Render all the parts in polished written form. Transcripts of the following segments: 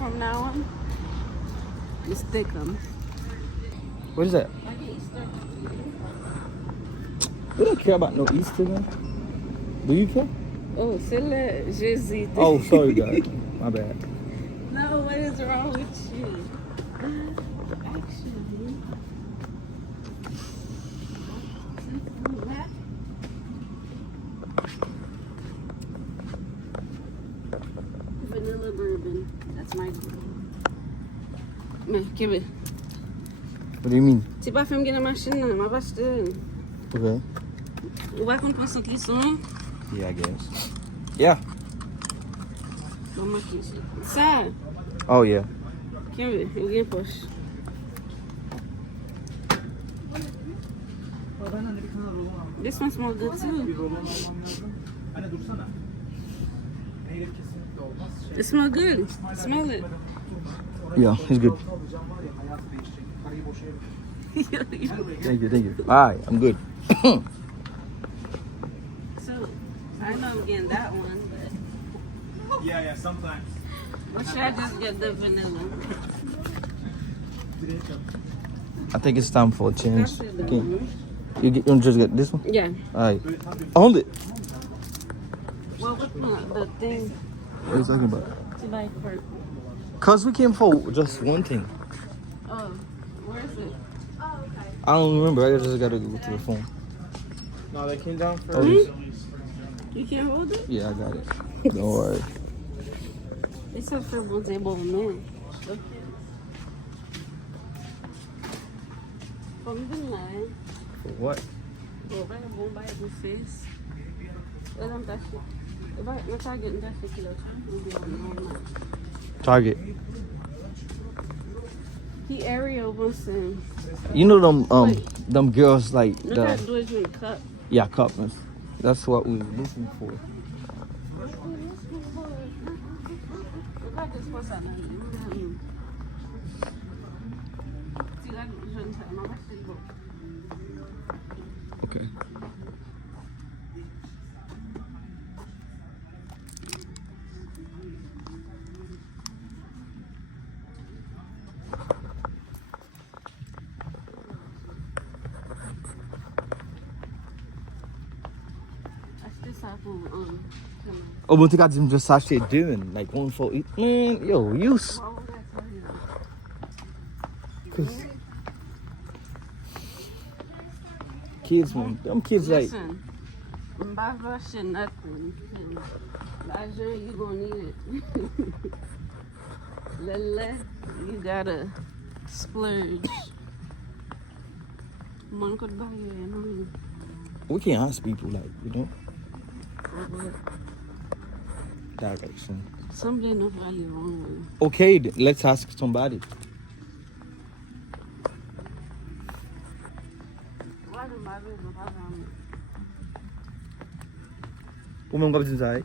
from now on. It's thickum. What is that? We don't care about no Easter, man. Do you care? Oh, c'est le Jésus. Oh, sorry, guys. My bad. No, what is wrong with you? Actually. Vanilla bourbon. That's my Man, give it. What do you mean? C'est pas fait me gagner machine, non. Ma vache de. Okay. Ou va qu'on pense entre sont. Yeah, I guess. Yeah. Bon, ma question. Ça. Oh, yeah. Give it. You get push. This one smells good too. It smells good. Smell it. Yeah, it's good. Thank you. All right, I'm good. So, I know I'm getting that one, but. Yeah, sometimes. Or should I just get the vanilla? I think it's time for a change. Okay. You just get this one? Yeah. All right. Hold it. Well, the thing What are you talking about? to buy for. Cause we came for just one thing. Oh, where is it? I don't remember. I just gotta go to the phone. No, they came down for. Oh, this- You can't hold it? yeah, I got it. Don't worry. It says for one table man. Vamos lá, hein? For what? Vai bombar aí vocês. Eu não tá chique. Vai, não tá getting that chique, Target. He Ariel wants to. You know them girls like Look the at dois in cup. yeah cups. That's what we were looking for. Look at this what's that name? See that jeune femme, on va se le voir. Okay. Acheter ça pour Oh, but think I just started doing like 1 for each. Man, yo, you. Why would I tell you that? 'Cause kids, man, them kids like. Listen, by rushing nothing. Elijah, you gonna need it. Lele, you gotta splurge. One could buy you, you know. We can't ask people like direction. Somebody knows value wrong way. Okay, then, let's ask somebody. Why do my business have Woman comes inside.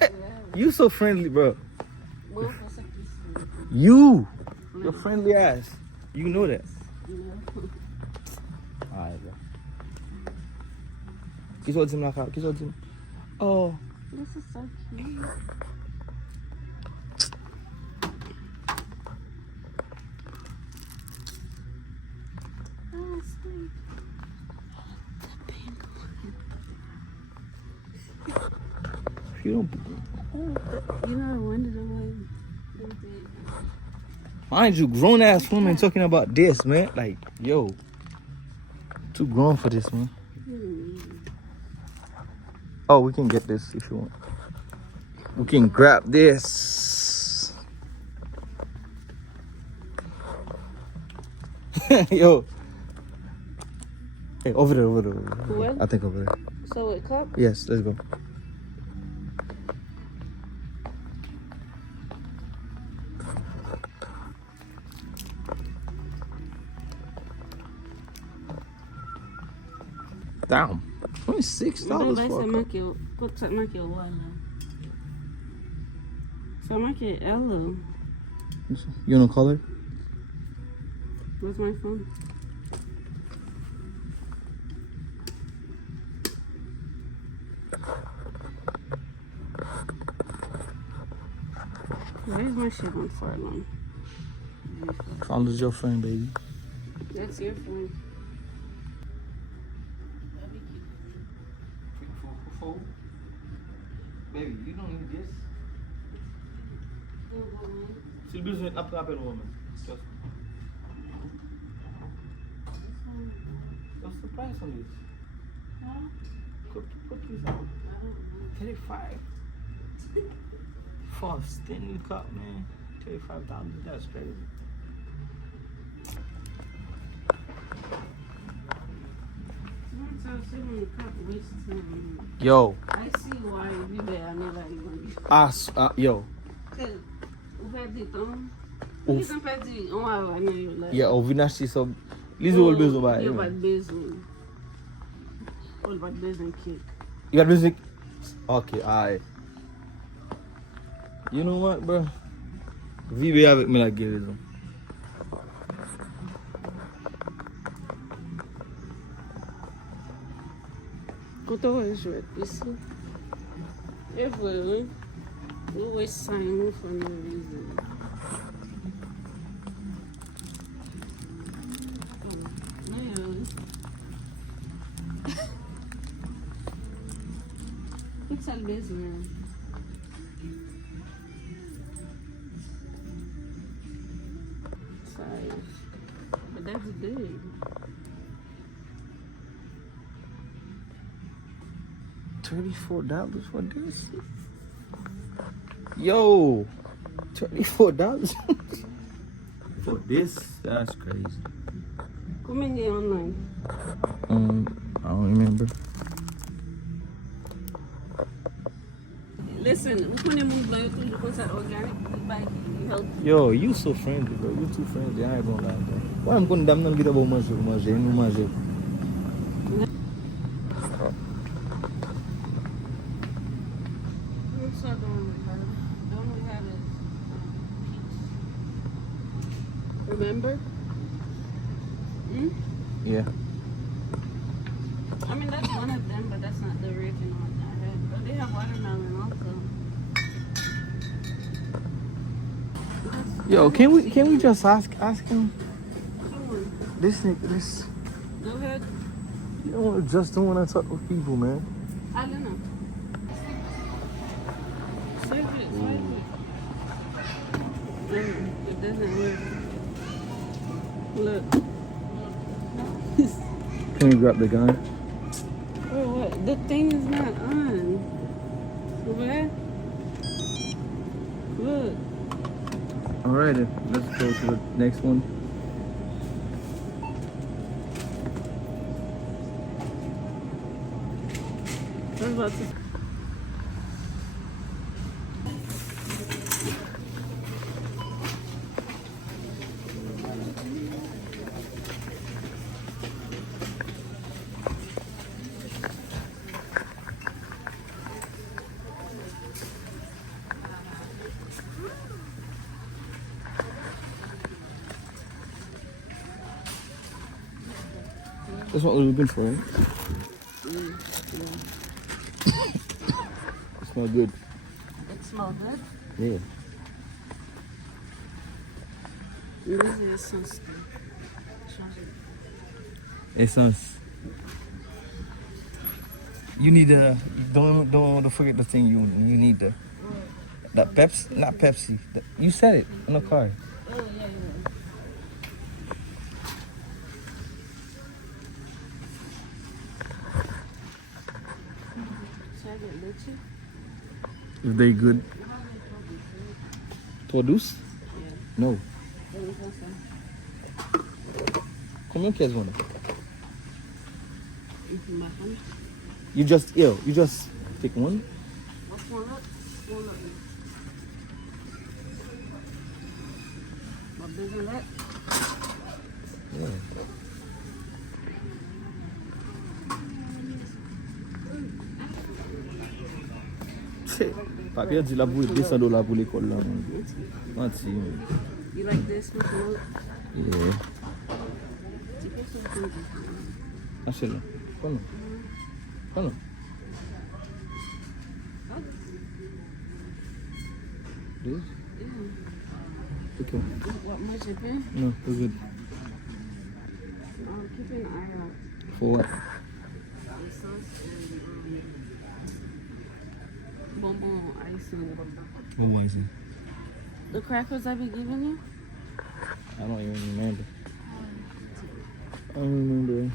Yeah. You so friendly, bro. Well, for second, You, your friendly ass. You know that. you know. Alright, bro. Kiss what's him like out. Kiss what's him. Oh. This is so cute. Oh, sweet. The penguin. You don't. You know, I wondered away. Mind you, grown ass woman talking about this, man. Like, yo. Too grown for this, man. Oh, we can get this if you want. We can grab this. Yo. Hey, over there. Where? I think over there. So a cup? Yes, let's go. Damn. $26 Vai for a sommer cup. que eu. Quanto sommer que eu olho? Sommer que ela. You wanna call her? Where's my phone? Where's my shit on furlong? Follows your friend, baby. That's your friend. Baby, you don't need this. She's busy up woman. Just. What's the price on this? Put this out. 35. For a Stanley Cup, man. $35. That's crazy. Yo. I see why you better never even. Yo. O pé então. Eles não pedem uma hora, né? Yeah, ouvi nasci só. Liso o bezo ba. Eu vou bezo. Eu vou bezo em cake. You got music? Okay, alright. You know what, bro? Vive avec me la guérison. Quando eu jouer ici, eu vou, eu vou sair no fundo. It's a business. Sorry, but that's big. $34 for this? Yo, $34 for this? That's crazy. Como é online? I don't remember. Listen, when you move like you consider organic, buy healthy. Yo, you so friendly, bro. You too friendly. I ain't gonna lie, bro. Why I'm gonna damn get about manger, no manger. Remember? Hmm? Yeah. I mean, that's one of them, but that's not the original one I had. But they have watermelon also. Yo, can we just ask him? Sure. This nigga, this. Go ahead. You don't wanna talk with people, man. I don't know. Save it, swipe it. It doesn't work. Look. Can you grab the gun? Oh, what? The thing is not on. Where? Look. Alright, let's go to the next one. I was about to. That's what we're looking for, right? It smells good. It smells good. Yeah. This is some stuff. Essence. You need don't forget the thing you need that Pepsi, not Pepsi. You said it on the card. Oh, yeah. Should I get leche? Is they good? Produce? Yeah. No. Let me try some. Combien quieres one? Mahal. You just take one. What's one up? One up. What bigger that? Yeah. Papi a dit la pour $200 pour l'école là. Merci. You like this with milk? Yeah. Achète-le. Prends-le. Prends-le. This? Okay. What much it been? No, we're good. Keep an eye out. For what? The sauce and bonbon icing. What was it? The crackers I be giving you? I don't even remember. I don't remember.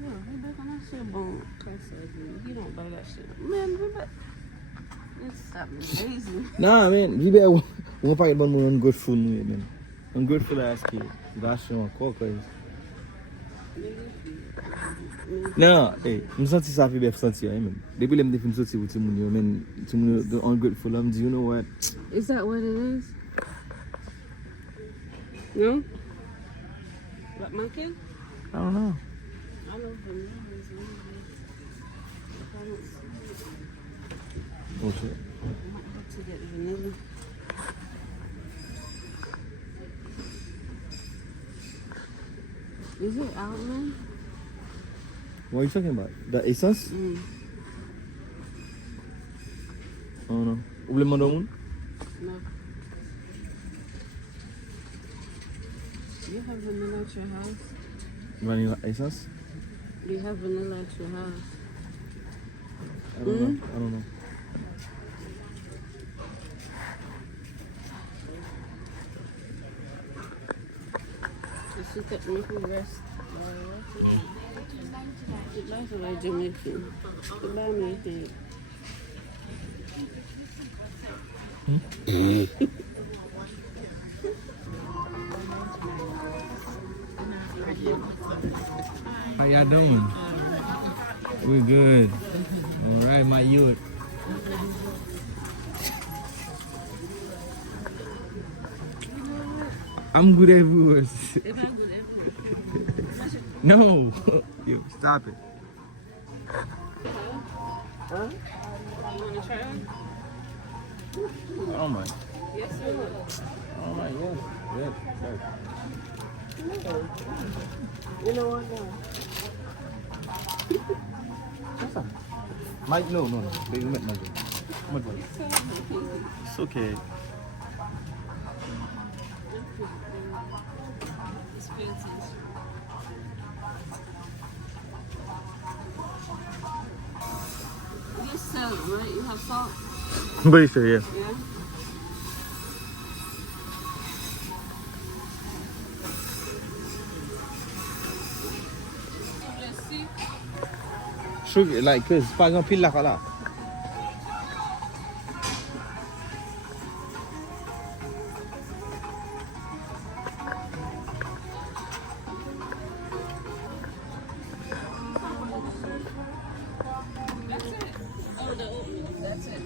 Yeah, we back on that shit, bon. You don't buy that shit. Man, we back. Let's stop being lazy. Nah, man. You better won't fight about more ungrateful, man. Ungrateful ass kid. That's your cockers. Non, hey, je me sens ça fait bien sentir même. Depuis que je me suis sorti pour tout le monde, man, tout le monde ungrateful. I'm you know what? Is that what it is? No? What monkey? I don't know. I know vanilla is Oh shit. I might have to get vanilla. Is it out, man? What are you talking about? The essence? I don't know. Oubliez mon nom? No. You have vanilla at your house? Vanilla essence? Do you have vanilla at your house? I don't know. I don't know. The shit that make me rest. That's what I Jamaican. Goodbye, me. How y'all doing? We're good. All right, my youth. I'm good everywhere. No. Yo, stop it. Huh? You want to try one? Oh my. Yes, sir. Oh my, yes. Yes. You know what now? Mike, no. Baby, my God. It's okay. It's fancy. You sell it, right? You have salt? Pretty sure, yeah. Yeah? Sugar, like, cause pas grand pile là, là. That's it. Oh, the oatmeal. That's it.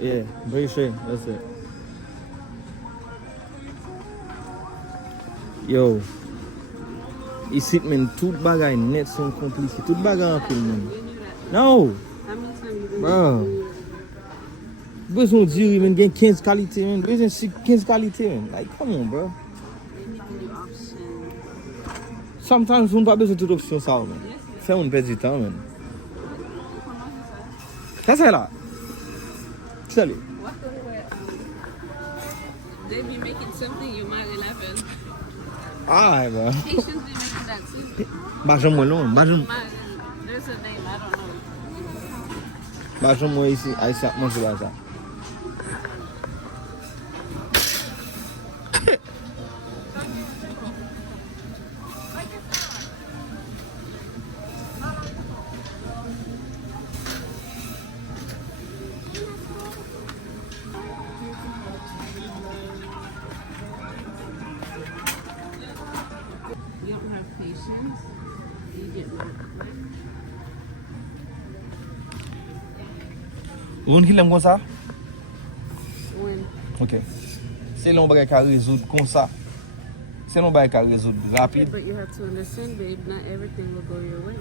Yeah, very sure. That's it. Yo. Ici, man, tout bagay net sont compliqués. Tout bagay en pile, man. No! How many times you been Bro. Besoin dire, man, gain 15 qualités, man. Besoin 15 qualités, man. Like, come on, bro. They need the new option. Sometimes, on pas besoin de toute option, ça, man. Fais on perd du temps, man. Qu'est-ce que c'est là? Salut. What the way? They be making something you might be laughing. Ah, bro. Haitians be making that too. Bajan moi long, bajan. There's a name, I don't know. Bajan moi ici, Aïssa, moi je vois ça. You don't have patience. You get mad. On qui l'aime comme ça? When OK. C'est l'on bagay ka résoudre comme ça. C'est l'on bagay ka résoudre okay, rapide. but you have to understand, babe, not everything will go your way.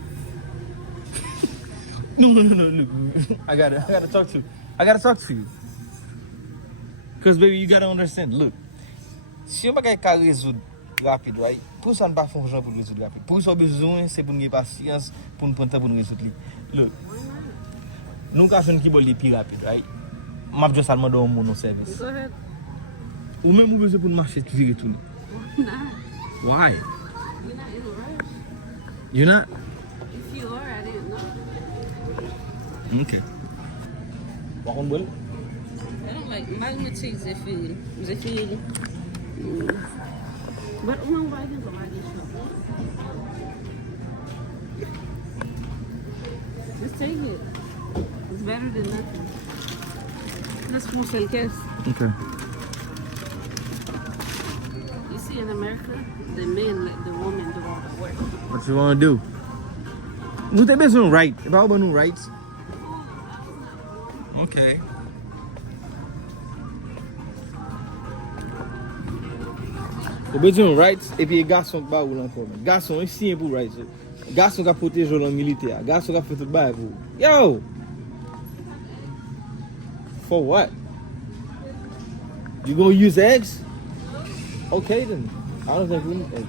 No, look. I gotta talk to you. I gotta talk to you. Cause baby, you gotta understand. Look. Si on bagay ka résoudre rapide, right? Pour ça ne pas fonctionner pour résoudre rapide. Pour ça besoin c'est pour nous patience, pour nous prendre temps pour nous résoudre. Look. Why not? Nous avons une qui est plus rapide, right? m'a just à demander mon service. Go ahead. Ou même ou besoin pour marcher virer tout. Nah, Why? you're not in a rush. You not? If you are, I didn't know. Okay. Par contre, bon. I don't like magnetic zephyr. But one way is a Just take it. It's better than nothing. Let's force el caisse. Okay. You see, in America, the men let the woman do all the work. What you want to do? Nous t'es besoin right. Pas besoin nous right. Okay. T'es besoin right et puis garçon pas ou encore. Garçon ici pour right. Garçon qui protège le militaire. Garçon qui fait tout bail pour. Yo. For what? You gonna use eggs? Okay then. I don't think we need eggs.